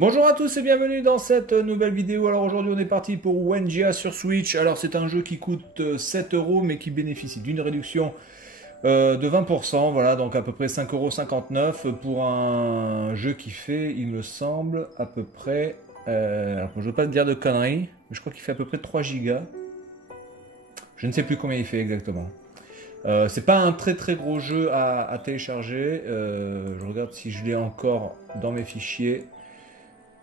Bonjour à tous et bienvenue dans cette nouvelle vidéo. Alors aujourd'hui on est parti pour Wengia sur Switch. Alors c'est un jeu qui coûte 7 € mais qui bénéficie d'une réduction de 20%. Voilà, donc à peu près 5,59 € pour un jeu qui fait, il me semble, à peu près... alors je ne veux pas te dire de conneries, mais je crois qu'il fait à peu près 3 gigas. Je ne sais plus combien il fait exactement. C'est pas un très très gros jeu à télécharger. Je regarde si je l'ai encore dans mes fichiers.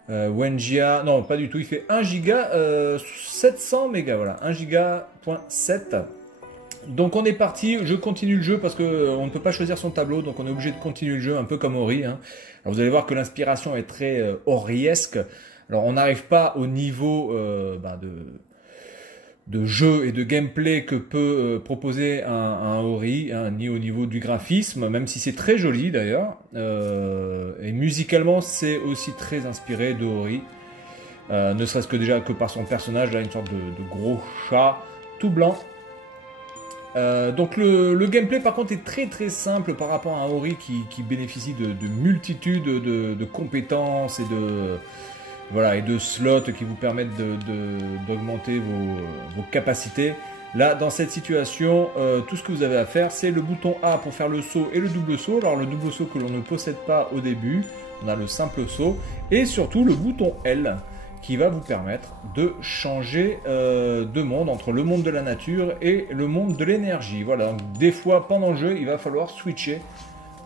Wengia, non pas du tout, il fait 1 giga 700 mégas, voilà, 1 giga.7. Donc on est parti, je continue le jeu parce que on ne peut pas choisir son tableau, donc on est obligé de continuer le jeu un peu comme Ori, hein. Alors vous allez voir que l'inspiration est très Oriesque. Alors on n'arrive pas au niveau de jeu et de gameplay que peut proposer un Ori, hein, ni au niveau du graphisme, même si c'est très joli d'ailleurs. Et musicalement, c'est aussi très inspiré de Ori. Ne serait-ce que déjà que par son personnage, là, une sorte de gros chat tout blanc. Donc le gameplay par contre est très très simple par rapport à un Ori qui bénéficie de multitudes de compétences et voilà, et de slots qui vous permettent d'augmenter vos capacités. Là, dans cette situation, tout ce que vous avez à faire, c'est le bouton A pour faire le saut et le double saut. Alors, le double saut que l'on ne possède pas au début, on a le simple saut. Et surtout, le bouton L qui va vous permettre de changer de monde entre le monde de la nature et le monde de l'énergie. Voilà, donc des fois, pendant le jeu, il va falloir switcher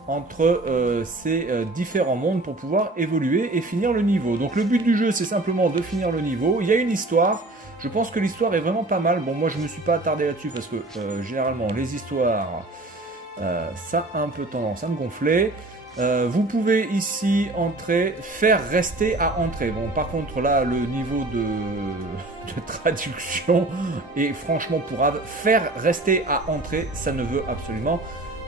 entre ces différents mondes pour pouvoir évoluer et finir le niveau. Donc le but du jeu c'est simplement de finir le niveau. Il y a une histoire, je pense que l'histoire est vraiment pas mal. Bon, moi je me suis pas attardé là-dessus parce que généralement les histoires ça a un peu tendance à me gonfler. Vous pouvez ici entrer, faire rester à entrer. Bon, par contre là le niveau de traduction est franchement pourrave. Faire rester à entrer, ça ne veut absolument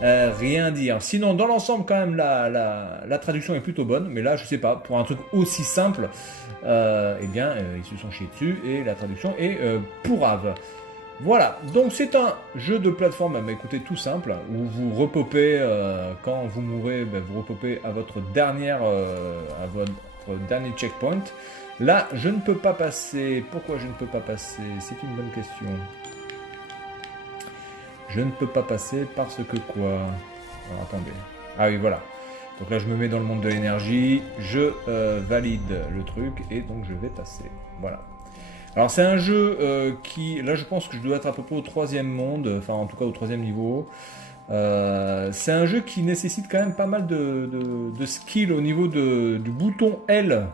rien dire. Sinon, dans l'ensemble, quand même, la traduction est plutôt bonne. Mais là, je sais pas, pour un truc aussi simple, eh bien, ils se sont chiés dessus et la traduction est pourrave. Voilà, donc c'est un jeu de plateforme, bah, écoutez, tout simple, où vous repopez, quand vous mourrez, bah, vous repopez à votre dernier checkpoint. Là, je ne peux pas passer. Pourquoi je ne peux pas passer? C'est une bonne question. Je ne peux pas passer parce que quoi? Alors, attendez. Ah oui, voilà. Donc là, je me mets dans le monde de l'énergie, je valide le truc et donc je vais passer. Voilà. Alors c'est un jeu qui, là je pense que je dois être à peu près au 3e monde, enfin en tout cas au 3e niveau. C'est un jeu qui nécessite quand même pas mal de skill au niveau du bouton L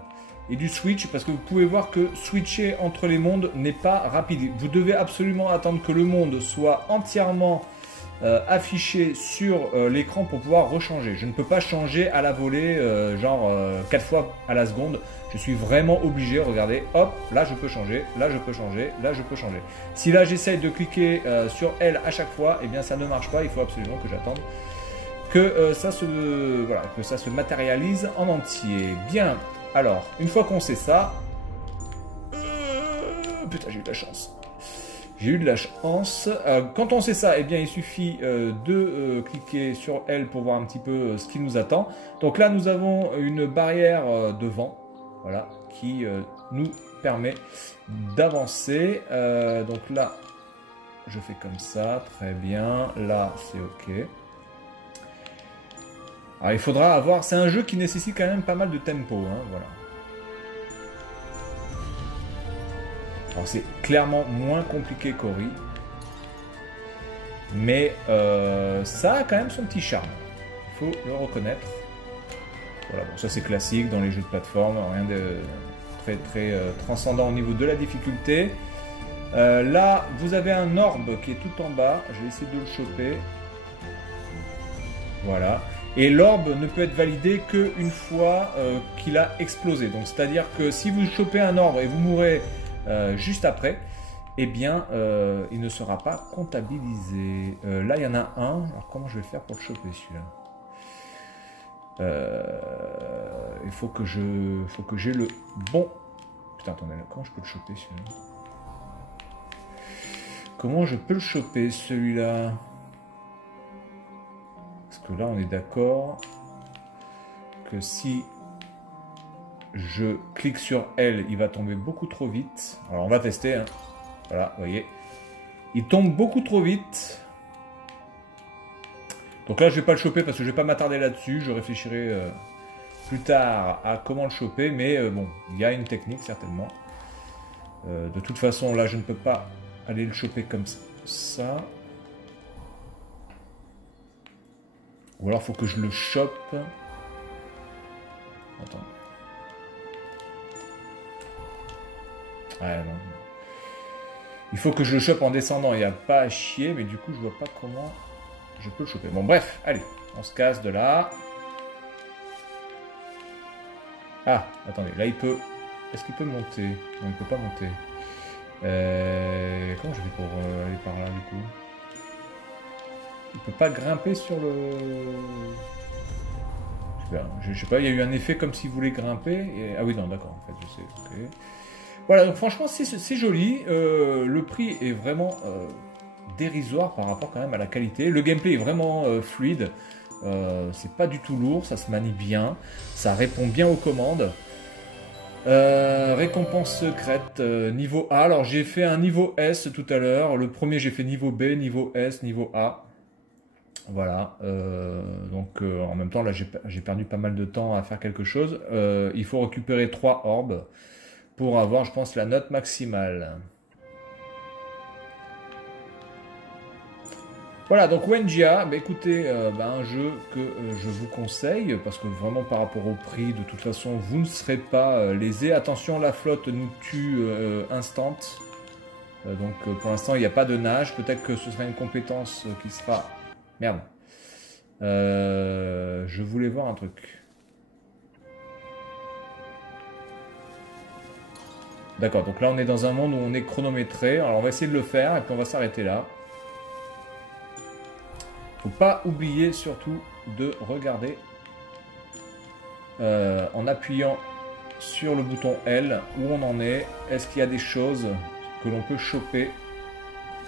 et du switch, parce que vous pouvez voir que switcher entre les mondes n'est pas rapide. Vous devez absolument attendre que le monde soit entièrement affiché sur l'écran pour pouvoir rechanger. Je ne peux pas changer à la volée, genre 4 fois à la seconde. Je suis vraiment obligé, regardez, hop, là je peux changer, là je peux changer, là je peux changer. Si là j'essaye de cliquer sur L à chaque fois, eh bien ça ne marche pas, il faut absolument que j'attende que, voilà, que ça se matérialise en entier. Bien, alors, une fois qu'on sait ça... putain, j'ai eu de la chance. J'ai eu de la chance. Quand on sait ça, eh bien, il suffit de cliquer sur L pour voir un petit peu ce qui nous attend. Donc là, nous avons une barrière de vent, voilà, qui nous permet d'avancer. Donc là, je fais comme ça, très bien. Là, c'est OK. Alors, il faudra avoir... C'est un jeu qui nécessite quand même pas mal de tempo, hein, voilà. Alors c'est clairement moins compliqué qu'Ori, mais ça a quand même son petit charme, il faut le reconnaître. Voilà, bon, ça c'est classique dans les jeux de plateforme, rien de très très transcendant au niveau de la difficulté. Là, vous avez un orbe qui est tout en bas, je vais essayer de le choper. Voilà. Et l'orbe ne peut être validé qu'une fois qu'il a explosé. Donc c'est-à-dire que si vous chopez un orbe et vous mourrez juste après, eh bien, il ne sera pas comptabilisé. Là, il y en a un. Alors, comment je vais faire pour le choper, celui-là? Il faut que j'ai le bon... Putain, attendez, comment je peux le choper, celui-là? Comment je peux le choper, celui-là? Parce que là, on est d'accord que si je clique sur L, il va tomber beaucoup trop vite. Alors on va tester, hein. Voilà, vous voyez. Il tombe beaucoup trop vite. Donc là, je vais pas le choper parce que je vais pas m'attarder là-dessus. Je réfléchirai plus tard à comment le choper. Mais bon, il y a une technique certainement. De toute façon, là, je ne peux pas aller le choper comme ça. Ou alors, il faut que je le chope. Attends. Ouais, non. Il faut que je le chope en descendant. Il n'y a pas à chier, mais du coup, je vois pas comment je peux le choper. Bon, bref, allez. On se casse de là. Ah, attendez. Là, il peut... Est-ce qu'il peut monter? Non, il peut pas monter. Comment je fais pour aller par là, du coup? Il peut pas grimper sur le... Je sais pas, il y a eu un effet comme s'il voulait grimper. Et... Ah oui, non, d'accord, en fait, je sais. Okay. Voilà, donc franchement, c'est joli. Le prix est vraiment dérisoire par rapport quand même à la qualité. Le gameplay est vraiment fluide. C'est pas du tout lourd, ça se manie bien. Ça répond bien aux commandes. Récompense secrète, niveau A. Alors j'ai fait un niveau S tout à l'heure. Le premier j'ai fait niveau B, niveau S, niveau A. Voilà. Donc en même temps là j'ai perdu pas mal de temps à faire quelque chose. Il faut récupérer 3 orbes pour avoir, je pense, la note maximale. Voilà, donc Wengia, bah écoutez, un jeu que je vous conseille, parce que vraiment par rapport au prix, de toute façon, vous ne serez pas lésés. Attention, la flotte nous tue instant. Donc pour l'instant, il n'y a pas de nage. Peut-être que ce sera une compétence qui sera... Merde. Je voulais voir un truc. D'accord, donc là on est dans un monde où on est chronométré. Alors on va essayer de le faire et puis on va s'arrêter là. Faut pas oublier surtout de regarder en appuyant sur le bouton L où on en est. Est-ce qu'il y a des choses que l'on peut choper?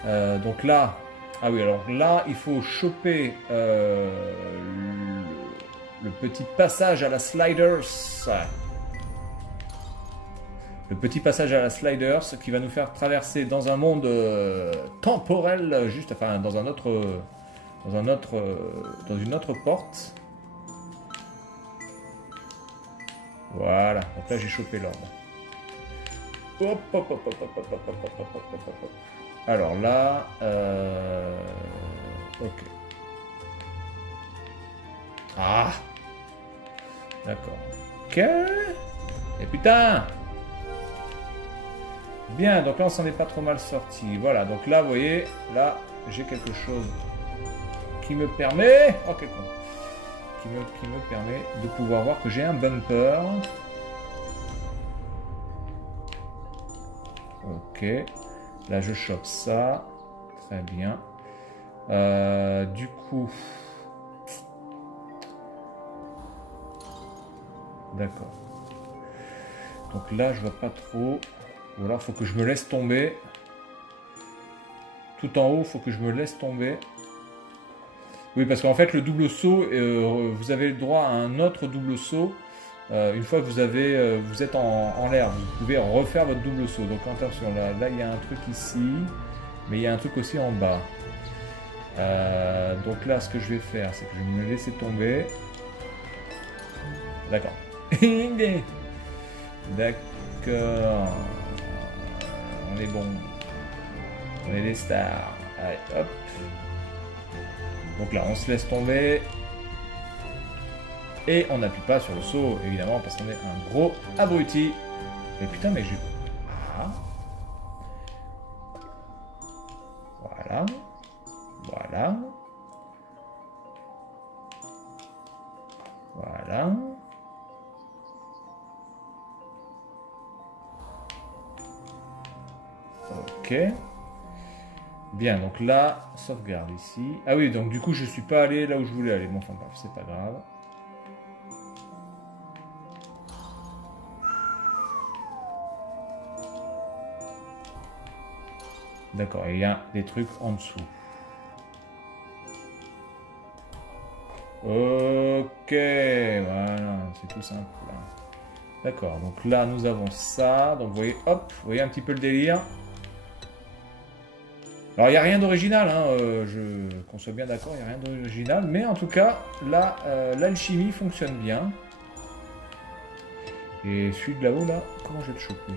Donc là, ah oui, alors là il faut choper le petit passage à la sliders. Le petit passage à la sliders qui va nous faire traverser dans un monde temporel, juste, enfin dans un autre. Dans une autre porte. Voilà, donc là j'ai chopé l'ordre. Hop, hop, hop, hop, hop, hop, hop, hop, hop, hop, hop, hop. Alors là, ok. Ah, d'accord. Ok. Et putain. Bien, donc là on s'en est pas trop mal sorti. Voilà, donc là vous voyez, là j'ai quelque chose qui me permet, oh quel con, qui me permet de pouvoir voir que j'ai un bumper. Ok, là je chope ça, très bien. Du coup, d'accord. Donc là je vois pas trop, ou alors faut que je me laisse tomber. Tout en haut, faut que je me laisse tomber. Oui, parce qu'en fait, le double saut, vous avez le droit à un autre double saut. Une fois que vous êtes en l'air, vous pouvez refaire votre double saut. Donc attention, là il y a un truc ici, mais il y a un truc aussi en bas. Donc là, ce que je vais faire, c'est que je vais me laisser tomber. D'accord. D'accord. On est bon. On est des stars. Allez, hop. Donc là, on se laisse tomber. Et on n'appuie pas sur le saut, évidemment, parce qu'on est un gros abruti. Mais putain, mais je... Ah. Voilà. Voilà. Voilà. Ok. Bien, donc là, sauvegarde ici. Ah oui, donc du coup, je suis pas allé là où je voulais aller. Bon, enfin bref, c'est pas grave. D'accord, il y a des trucs en dessous. Ok, voilà, c'est tout simple. D'accord, donc là nous avons ça, donc vous voyez, hop, vous voyez un petit peu le délire. Alors il n'y a rien d'original, hein, qu'on soit bien d'accord, il n'y a rien d'original, mais en tout cas, là, l'alchimie fonctionne bien. Et celui de là-haut, là, comment je vais le choper?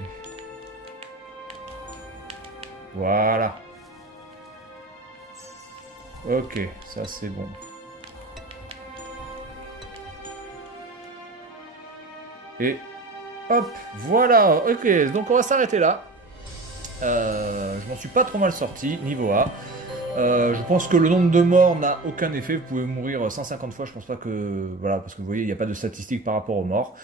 Voilà. Ok, ça c'est bon. Et hop, voilà, ok, donc on va s'arrêter là. Je m'en suis pas trop mal sorti, niveau A. Je pense que le nombre de morts n'a aucun effet. Vous pouvez mourir 150 fois, je pense pas que... Voilà, parce que vous voyez, il n'y a pas de statistiques par rapport aux morts.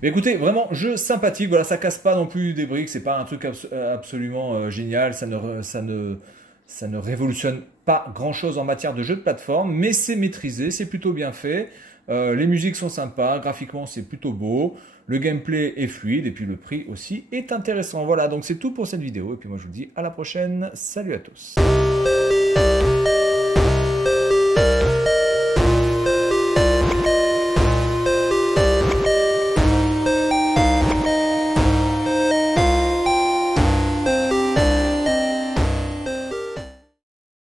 Mais écoutez, vraiment, jeu sympathique. Voilà, ça casse pas non plus des briques. C'est pas un truc absolument génial. Ça ne révolutionne pas grand-chose en matière de jeu de plateforme. Mais c'est maîtrisé, c'est plutôt bien fait. Les musiques sont sympas, graphiquement c'est plutôt beau. Le gameplay est fluide et puis le prix aussi est intéressant. Voilà, donc c'est tout pour cette vidéo. Et puis moi je vous dis à la prochaine. Salut à tous.